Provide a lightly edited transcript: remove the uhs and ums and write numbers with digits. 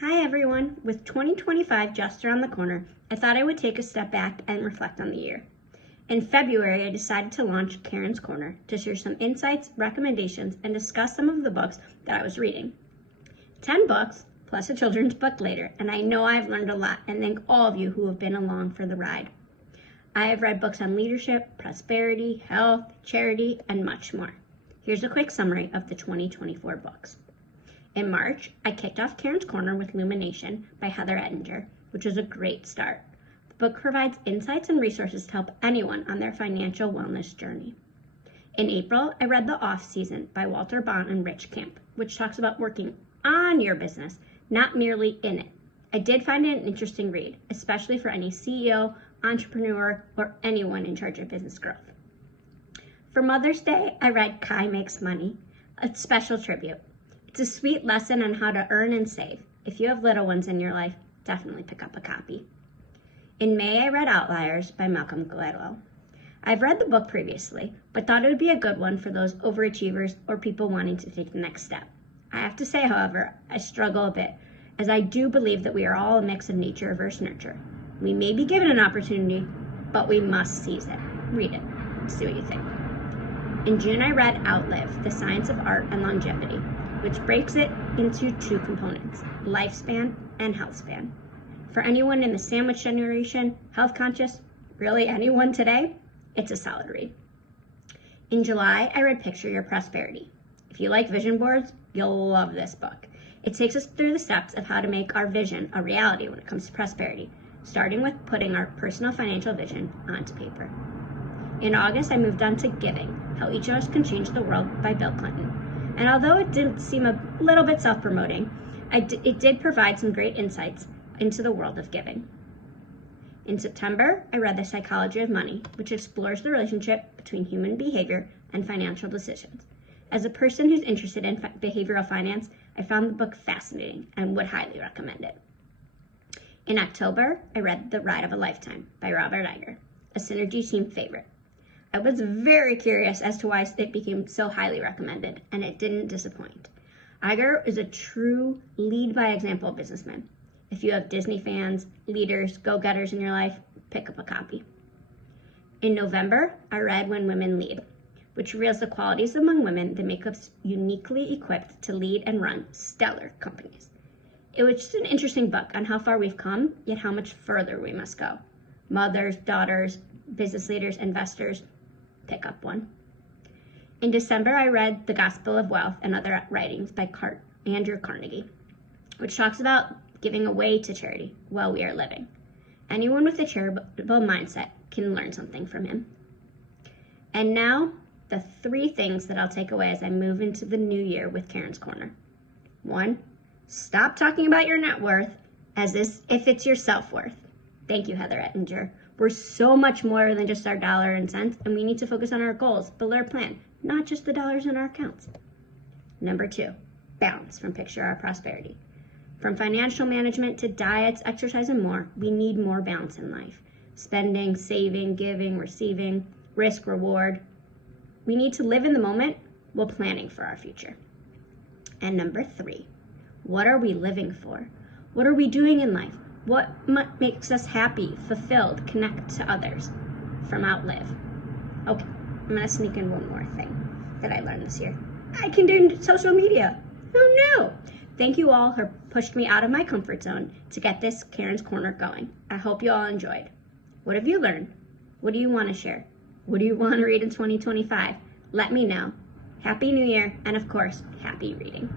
Hi everyone! With 2025 just around the corner, I thought I would take a step back and reflect on the year. In February, I decided to launch Caryn's Corner to share some insights, recommendations, and discuss some of the books that I was reading. 10 books, plus a children's book later, and I know I've learned a lot and thank all of you who have been along for the ride. I have read books on leadership, prosperity, health, charity, and much more. Here's a quick summary of the 2024 books. In March, I kicked off Caryn's Corner with Lumination by Heather Ettinger, which was a great start. The book provides insights and resources to help anyone on their financial wellness journey. In April, I read The Off Season by Walter Bond and Rich Campe, which talks about working on your business, not merely in it. I did find it an interesting read, especially for any CEO, entrepreneur, or anyone in charge of business growth. For Mother's Day, I read Kai Makes Money, a special tribute. It's a sweet lesson on how to earn and save. If you have little ones in your life, definitely pick up a copy. In May, I read Outliers by Malcom Gladwell. I've read the book previously, but thought it would be a good one for those overachievers or people wanting to take the next step. I have to say, however, I struggle a bit, as I do believe that we are all a mix of nature versus nurture. We may be given an opportunity, but we must seize it. Read it. See what you think. In June, I read Outlive, The Science of Art and Longevity, which breaks it into two components, lifespan and health span. For anyone in the sandwich generation, health conscious, really anyone today, it's a solid read. In July, I read Picture Your Prosperity. If you like vision boards, you'll love this book. It takes us through the steps of how to make our vision a reality when it comes to prosperity, starting with putting our personal financial vision onto paper. In August, I moved on to Giving, How Each of Us Can Change the World by Bill Clinton. And although it did seem a little bit self-promoting, it did provide some great insights into the world of giving. In September, I read The Psychology of Money, which explores the relationship between human behavior and financial decisions. As a person who's interested in behavioral finance, I found the book fascinating and would highly recommend it. In October, I read The Ride of a Lifetime by Robert Iger, a Synergy team favorite. I was very curious as to why it became so highly recommended, and it didn't disappoint. Iger is a true lead-by-example businessman. If you have Disney fans, leaders, go-getters in your life, pick up a copy. In November, I read When Women Lead, which reveals the qualities among women that make us uniquely equipped to lead and run stellar companies. It was just an interesting book on how far we've come, yet how much further we must go. Mothers, daughters, business leaders, investors, pick up one. In December, I read The Gospel of Wealth and Other Writings by Andrew Carnegie, which talks about giving away to charity while we are living. Anyone with a charitable mindset can learn something from him. And now, the 3 things that I'll take away as I move into the new year with Caryn's Corner. 1, stop talking about your net worth as if it's your self-worth. Thank you, Heather Ettinger. We're so much more than just our dollar and cents, and we need to focus on our goals, build our plan, not just the dollars in our accounts. Number 2, balance from Picture Our Prosperity. From financial management to diets, exercise, and more, we need more balance in life. Spending, saving, giving, receiving, risk, reward. We need to live in the moment while planning for our future. And number 3, what are we living for? What are we doing in life? What makes us happy, fulfilled, connect to others? From Outlive. Okay, I'm gonna sneak in one more thing that I learned this year. I can do social media. Who knew? Thank you all who pushed me out of my comfort zone to get this Caryn's Corner going. I hope you all enjoyed. What have you learned? What do you want to share? What do you want to read in 2025? Let me know. Happy New Year, and of course, happy reading.